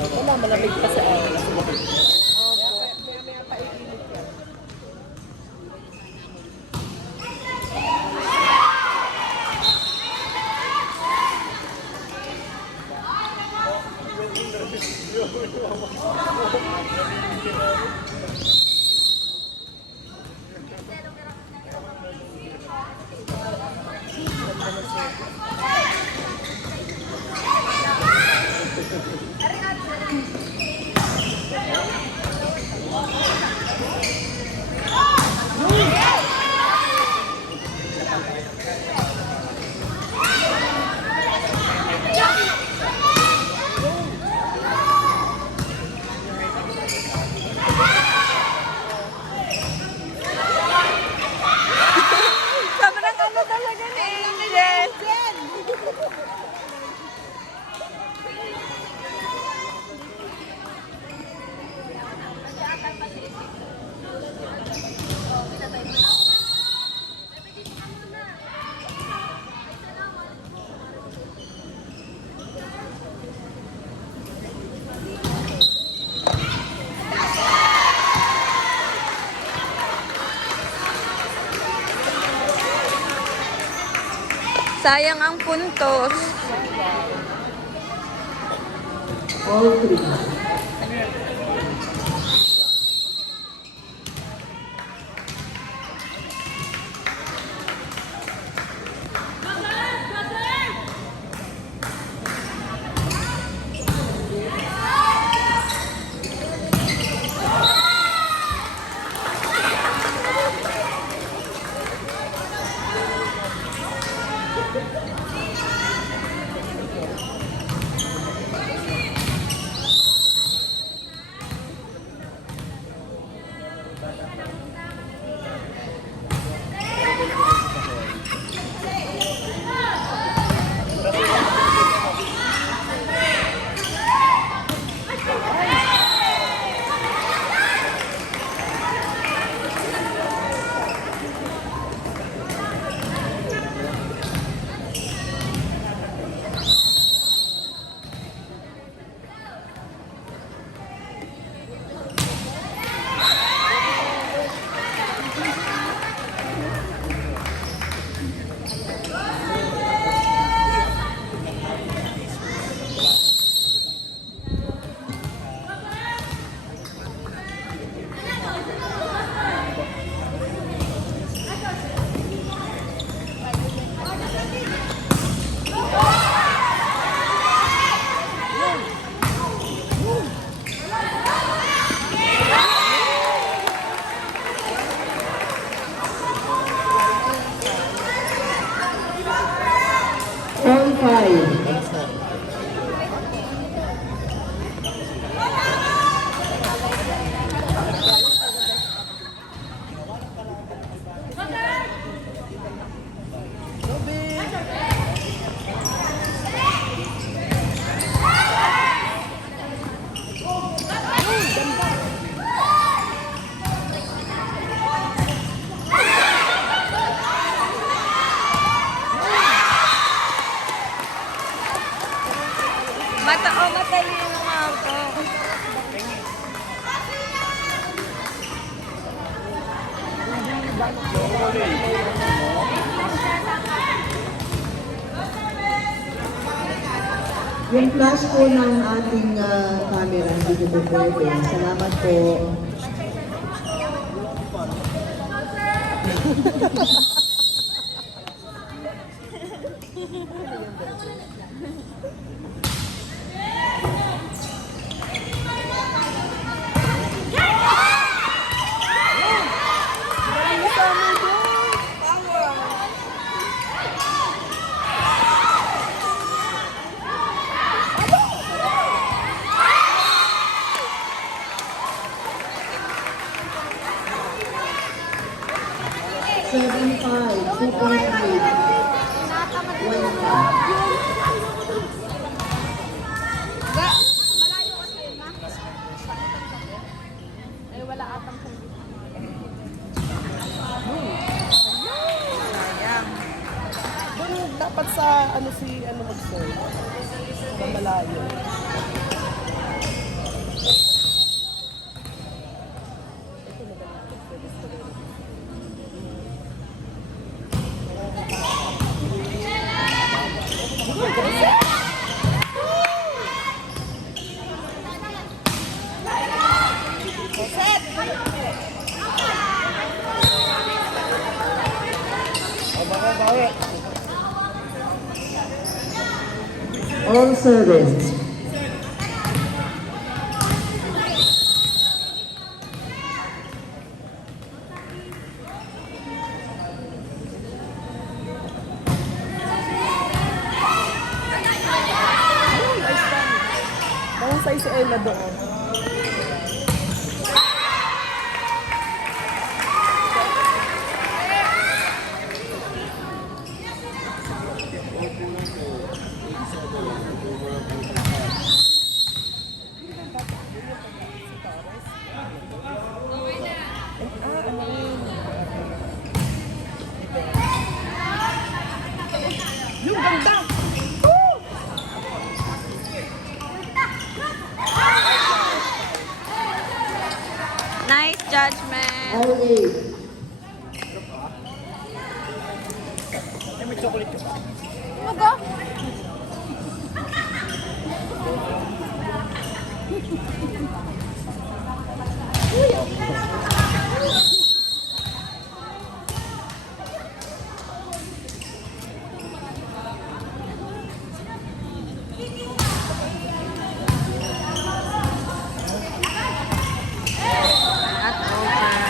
Wala, malamig pa sa akin. Sobrang ano talaga ni Angel. Sayang ang puntos. All three. All five. Matalino nga ako. Yung flash po ng ating camera, hindi ko po pwede. Salamat po. Seven five, 2.3. 1 Malayo kasi yun, ma. Eh, wala atang service. Sayang. Doon dapat sa ano si ano mag-serve. Sa malayo. All 7. Mahusay si Ella doon. Yung ganda! Nice judgment. All 8. Ano ba? At over.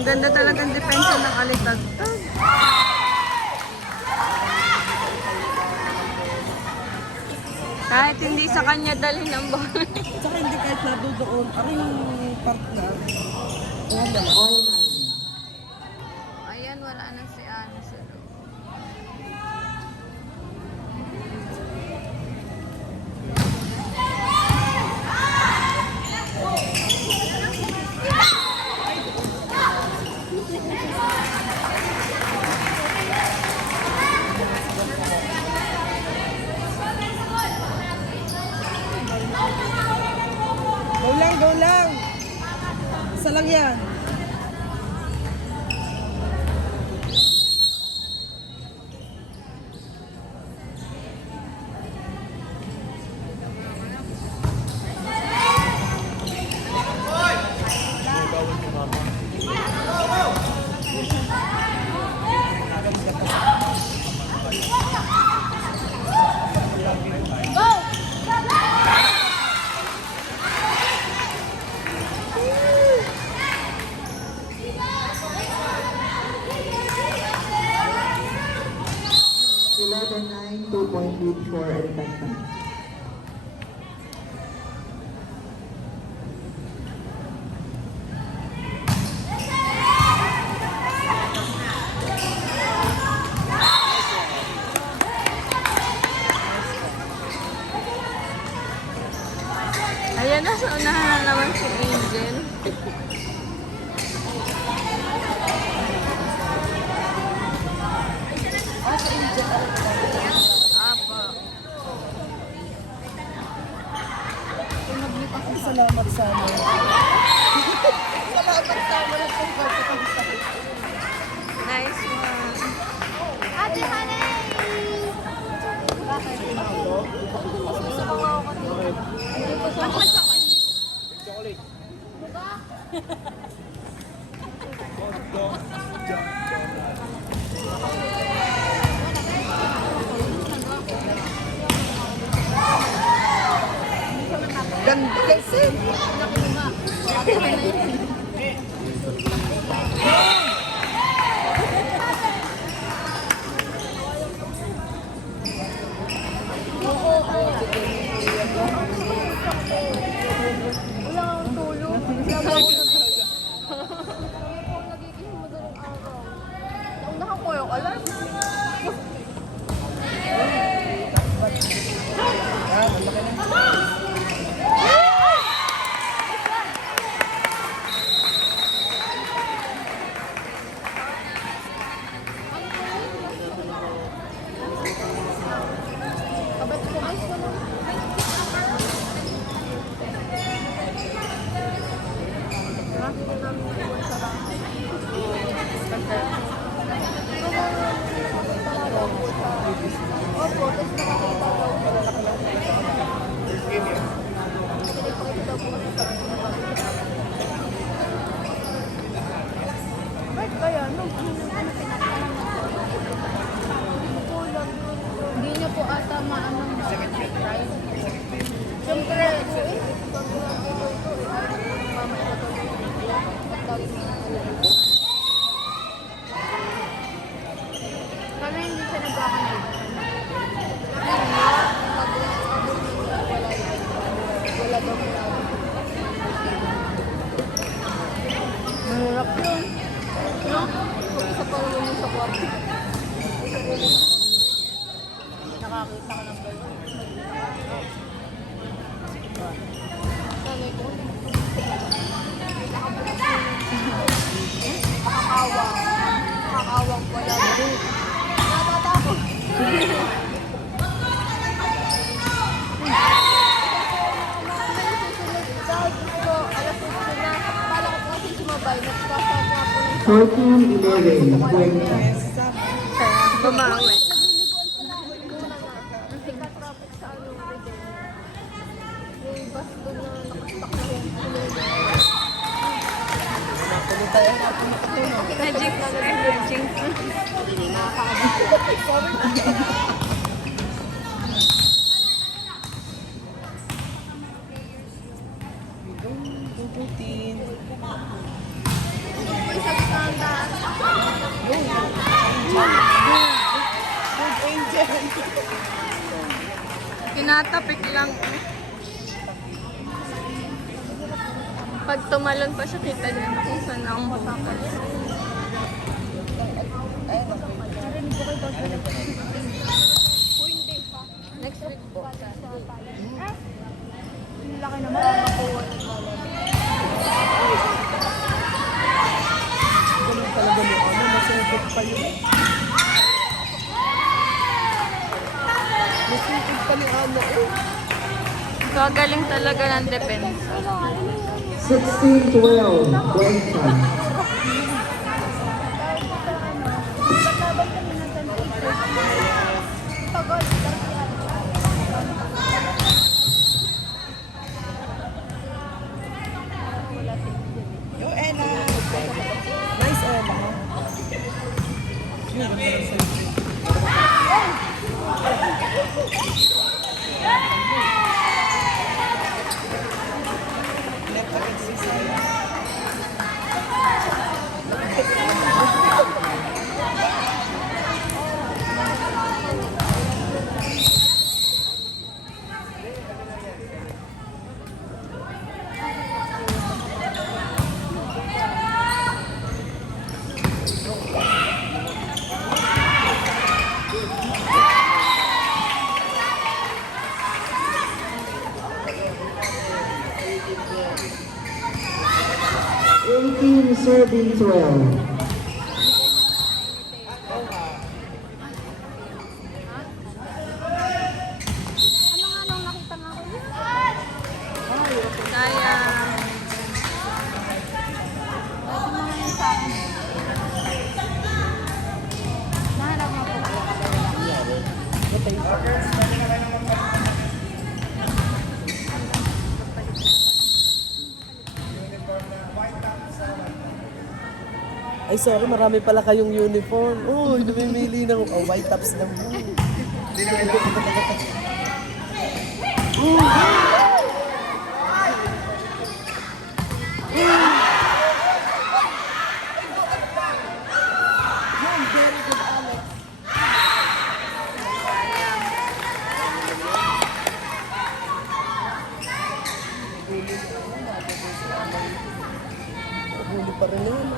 Ang ganda talagang depensa ng Alitagtag. Kahit hindi sa kanya dalhin ang bola. Tsaka hindi kahit nadudoon. Ako yung partner. Wala. All 9. Ayan, wala na si Ana sa loob. Go lang, go lang! Isa lang yan. Eleven 9, 2-point lead for Alitagtag. Ayan, nasa unahan na naman si Angel. Apa. Salamat sa amin. Salamat sa amin. Nice one. Ate Hanay! Bakit? Gusto ko nga ako dito. Ano ba chocolate? Ganda kasi. Wala akong tulog. Wala akong nagigising madaling araw. Naunahan ko yung alarm. Kaya, no, hindi niya po ata maano price. Siyempre, pag mamaya ko kami hindi siya nagkakanal. Wala daw mahirap yun. No? Isa pa rin yung sa kwarto. Nakakita ka ng gano'n. Sanay ko. Nakakawang. Nakakawang wala. Natatakot. Alas po na. Pala ko po kasi sumabay. Nagkasal nga po ng 14-11, Cuenca. bumawi. Kasi ka-traffic sa ano, may bus doon na nakastak na yung Najing na nag-jinx. Puputin. Isa sa daan. Good angel. Tinatapik lang. Pag tumalon pa siya, kita din kung saan ang bukas. Hindi pa. Next week po. Laki naman ang makuha ng Ganun talaga mo. Ano, masipit pa yun. Masipit pa ni Ana eh. Gagaling talaga ng depensa. 16-12, Cuenca. Yung Ella. Nice Ella. Yun, left exercise. 18-12. Ano nga nung nakita nga ko? Sayang. Pwede mo nga yun sa akin. Nahanap mo po. Ay, sorry, marami pala kayong uniform. Oh, namimili ng white tops lang mo. Yan, very good, Alex. Huli pa rin yun.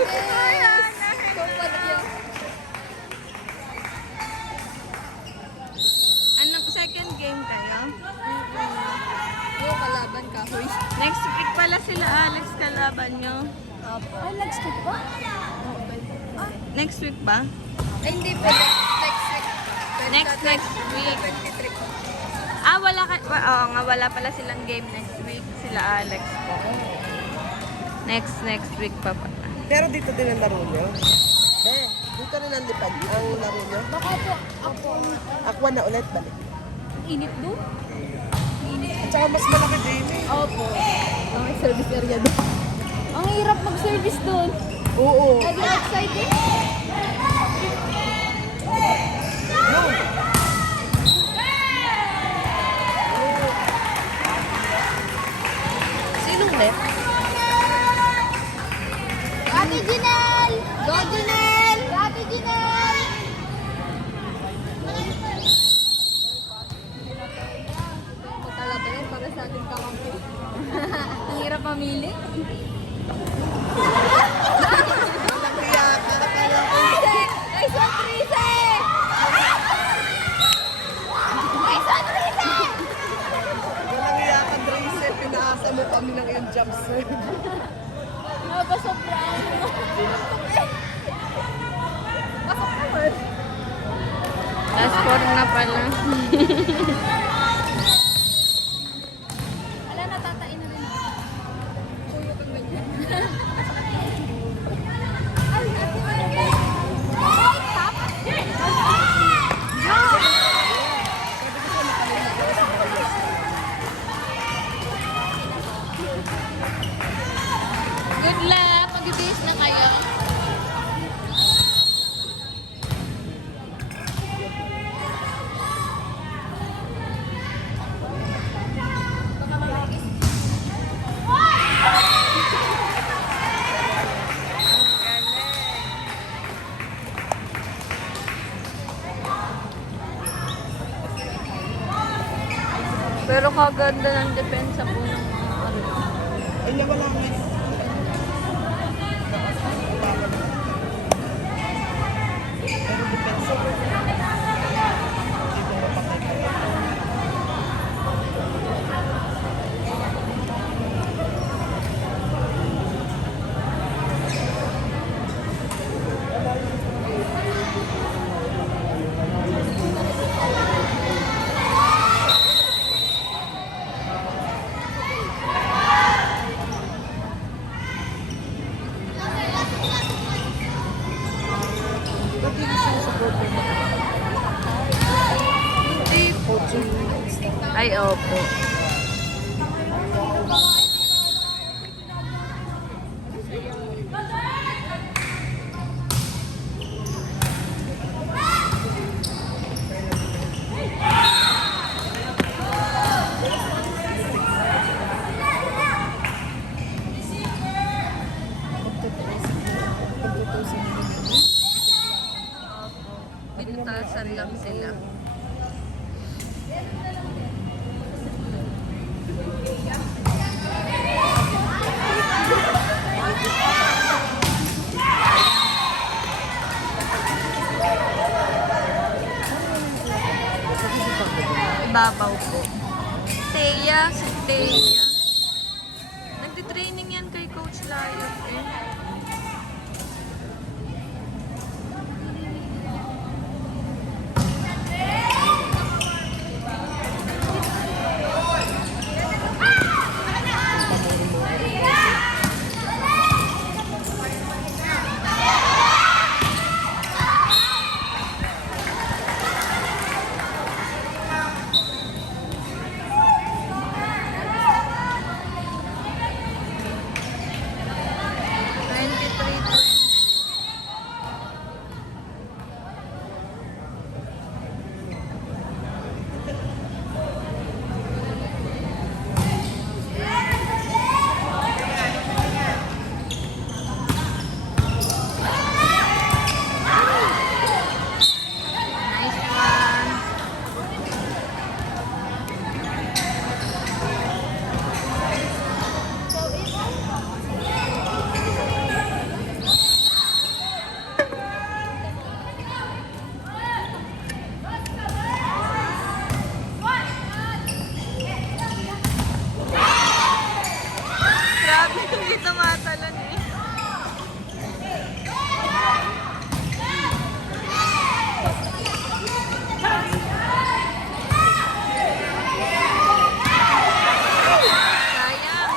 Ikaw pala yun. Anong second game kayo? Yung kalaban ka, huy. Next week pala sila Alex kalaban nyo. Ay, next week ba? Next week ba? Ay, hindi po. Next week. Next week. 23 po. Oo nga, wala pala silang game next week. Sila Alex po. Next week pa pa. Pero dito din ang laro nyo. Dito rin ang lipad ang laro nyo. Baka po, ako, Aqua na ulit, balik. init doon. At saka mas malaki din eh. Opo. Ang may service area doon. Ang hirap mag-service doon. Oo. Are you excited? Sinong net? Ate Jinel! Go Jinel! Ate Jinel! Magkalaban yan para sa ating kakampi. Ang hirap mamili. Kaya kaya Ay, sorpresa! Ay, sorpresa! walang iyakan, Tracy. Pinaasa mo kami ng iyong jump serve. Napasobrang. Pasok naman. Last 4 na pala. Ala, natatain na rin. Tuyo kang ganyan. Ay, ate. Ay, tap. Good luck! Mag-base na kayo. Pero kaganda ng depensa po ng mga ano. Ay, nawala nga. Pero depensa. Hindi mo mapakita. Pwede gusto mo sa photo mo. Hindi po. Ay, opo. Pinutasan lang sila. Ibabaw po. Si Teya. Nagtitraining yan kay Coach Layot eh. Hindi tumatalon eh. Sayang.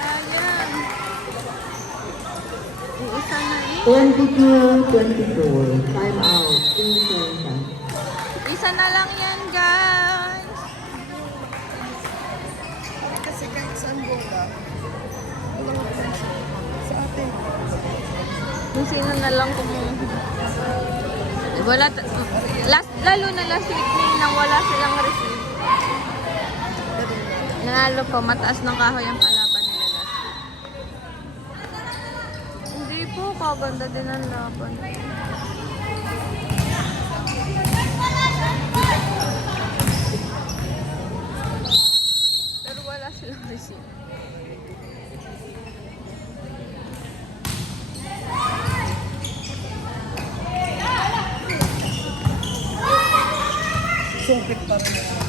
Sayang. Yung isa na eh. 22-24. Time out. Team Cuenca. Isa na lang yan, guys. Kasi kahit saan bola, sa atin. Kung sino na lang wala, lalo na last week nang wala silang receive. Nanalo po, mataas ng kahoy ang palaban nila last week. Hindi po, kaganda din ang laban. Pero wala silang receive. Supit pa rin.